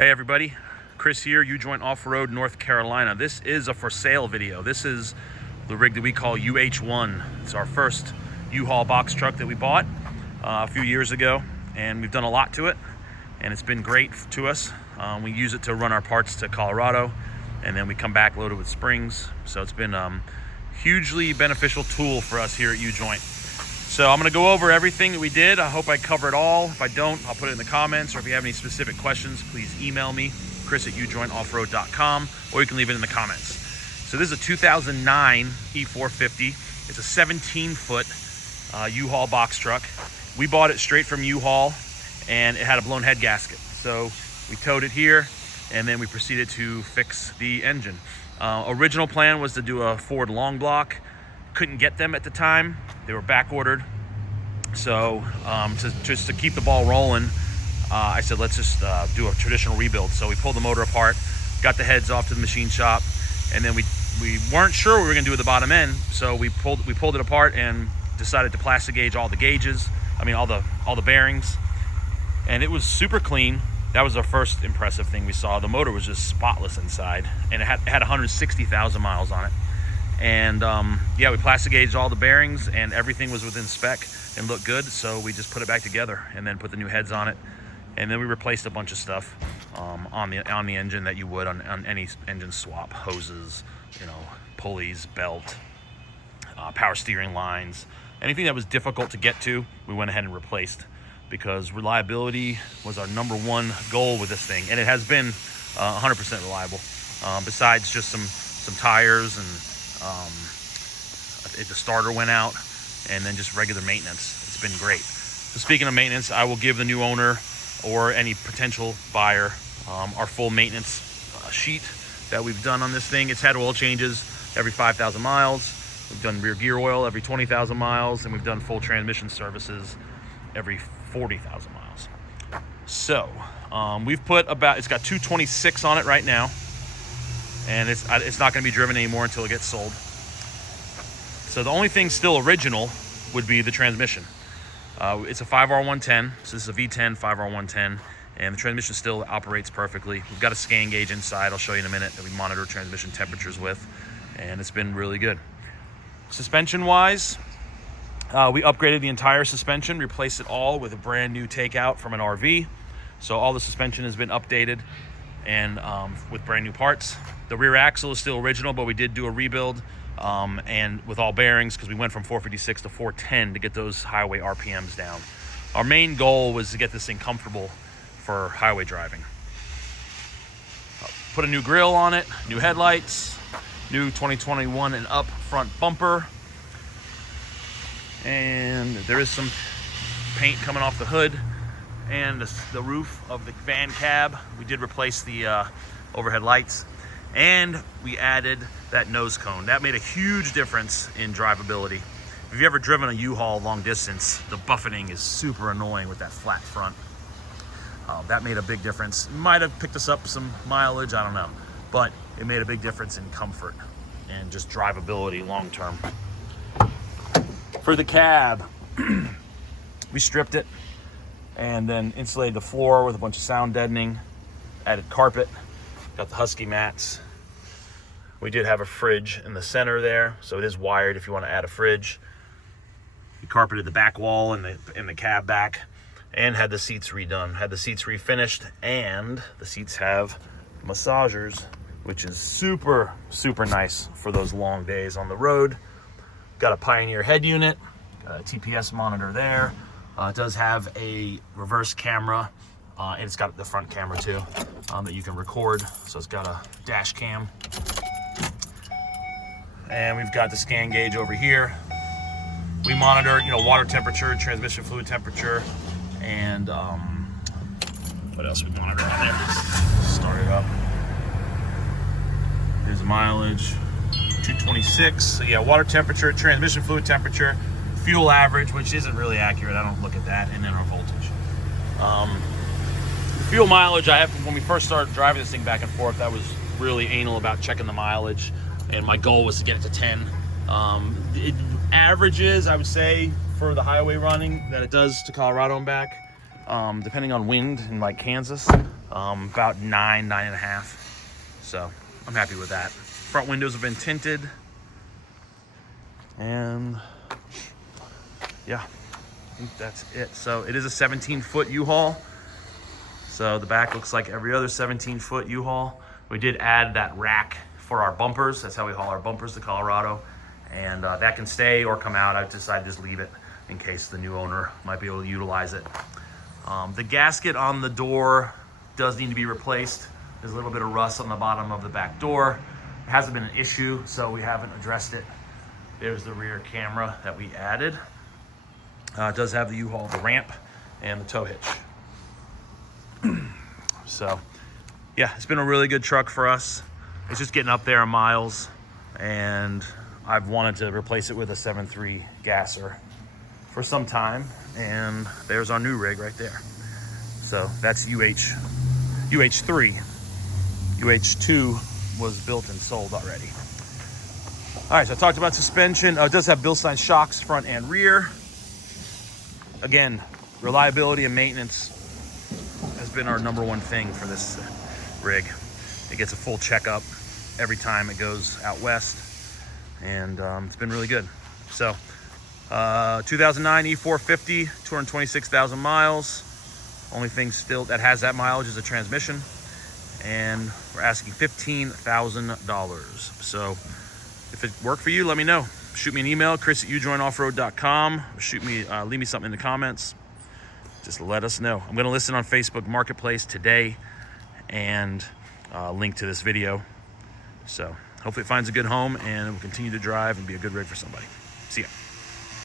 Hey everybody, Chris here, U-Joint Off-Road, North Carolina. This is a for sale video. This is the rig that we call UH1. It's our first U-Haul box truck that we bought a few years ago, and we've done a lot to it, and it's been great to us. We use it to run our parts to Colorado, and then we come back loaded with springs. So it's been a hugely beneficial tool for us here at U-Joint. So I'm gonna go over everything that we did. I hope I cover it all. If I don't, I'll put it in the comments, or if you have any specific questions, please email me, chris@ujointoffroad.com, or you can leave it in the comments. So this is a 2009 E450. It's a 17-foot U-Haul box truck. We bought it straight from U-Haul, and it had a blown head gasket. So we towed it here, and then we proceeded to fix the engine. Original plan was to do a Ford long block. Couldn't get them at the time. They were back ordered. So just to keep the ball rolling, I said, let's just do a traditional rebuild. So we pulled the motor apart, got the heads off to the machine shop, and then we weren't sure what we were gonna do with the bottom end. So we pulled it apart and decided to plastic gauge all the gauges. I mean, all the bearings, and it was super clean. That was our first impressive thing we saw. The motor was just spotless inside, and it had 160,000 miles on it. And yeah, we plastic gauged all the bearings, and everything was within spec and looked good. So we just put it back together and then put the new heads on it. And then we replaced a bunch of stuff on the engine that you would on any engine swap: hoses, pulleys, belt, power steering lines, anything that was difficult to get to, we went ahead and replaced, because reliability was our #1 goal with this thing, and it has been 100% reliable. Besides just some tires, and the starter went out, and then just regular maintenance. It's been great. So speaking of maintenance, I will give the new owner or any potential buyer our full maintenance sheet that we've done on this thing. It's had oil changes every 5,000 miles. We've done rear gear oil every 20,000 miles, and we've done full transmission services every 40,000 miles. So we've put it's got 226 on it right now, and it's not going to be driven anymore until it gets sold. So the only thing still original would be the transmission. It's a 5R110, so this is a V10 5R110, and the transmission still operates perfectly. We've got a scan gauge inside, I'll show you in a minute, that we monitor transmission temperatures with, and it's been really good. Suspension wise, we upgraded the entire suspension, replaced it all with a brand new takeout from an RV. So all the suspension has been updated, and with brand new parts. The rear axle is still original, but we did do a rebuild, and with all bearings, because we went from 456 to 410 to get those highway RPMs down. Our main goal was to get this thing comfortable for highway driving. Put a new grille on it, new headlights, new 2021 and up front bumper, and there is some paint coming off the hood and the roof of the van cab. We did replace the overhead lights, and we added that nose cone. That made a huge difference in drivability. If you've ever driven a U-Haul long distance, the buffeting is super annoying with that flat front. That made a big difference. Might have picked us up some mileage, I don't know, but it made a big difference in comfort and just drivability long term. For the cab, we stripped it and then insulated the floor with a bunch of sound deadening, added carpet, got the Husky mats. We did have a fridge in the center there, so it is wired if you want to add a fridge. We carpeted the back wall and the cab back, and had the seats redone, had the seats refinished, and the seats have massagers, which is super, super nice for those long days on the road. Got a Pioneer head unit, got a TPS monitor there. It does have a reverse camera, and it's got the front camera too, that you can record. So it's got a dash cam. And we've got the scan gauge over here. We monitor, water temperature, transmission fluid temperature, and what else we monitor on there? Start it up. Here's the mileage, 226. So yeah, water temperature, transmission fluid temperature, fuel average, which isn't really accurate. I don't look at that, and then our voltage. The fuel mileage I have, when we first started driving this thing back and forth, I was really anal about checking the mileage, and my goal was to get it to 10. It averages, I would say, for the highway running, that it does to Colorado and back, depending on wind in like Kansas. about 9.5. So I'm happy with that. Front windows have been tinted. And yeah, I think that's it. So it is a 17-foot U-Haul. So the back looks like every other 17-foot U-Haul. We did add that rack for our bumpers. That's how we haul our bumpers to Colorado. And that can stay or come out. I decided to just leave it in case the new owner might be able to utilize it. The gasket on the door does need to be replaced. There's a little bit of rust on the bottom of the back door. It hasn't been an issue, so we haven't addressed it. There's the rear camera that we added. It does have the U-Haul, the ramp, and the tow hitch. So, yeah, it's been a really good truck for us. It's just getting up there in miles, and I've wanted to replace it with a 7.3 gasser for some time, and there's our new rig right there. So that's UH3. UH2 was built and sold already. All right, so I talked about suspension. It does have Bilstein shocks, front and rear. Again, reliability and maintenance has been our #1 thing for this rig. It gets a full checkup every time it goes out west, and it's been really good. So 2009 E450, 226,000 miles. Only thing still that has that mileage is a transmission, and we're asking $15,000. So if it worked for you, let me know. Shoot me an email, chris@ujoinoffroad.com. Leave me something in the comments. Just let us know. I'm going to list it on Facebook Marketplace today, and link to this video. So hopefully it finds a good home, and it will continue to drive and be a good rig for somebody.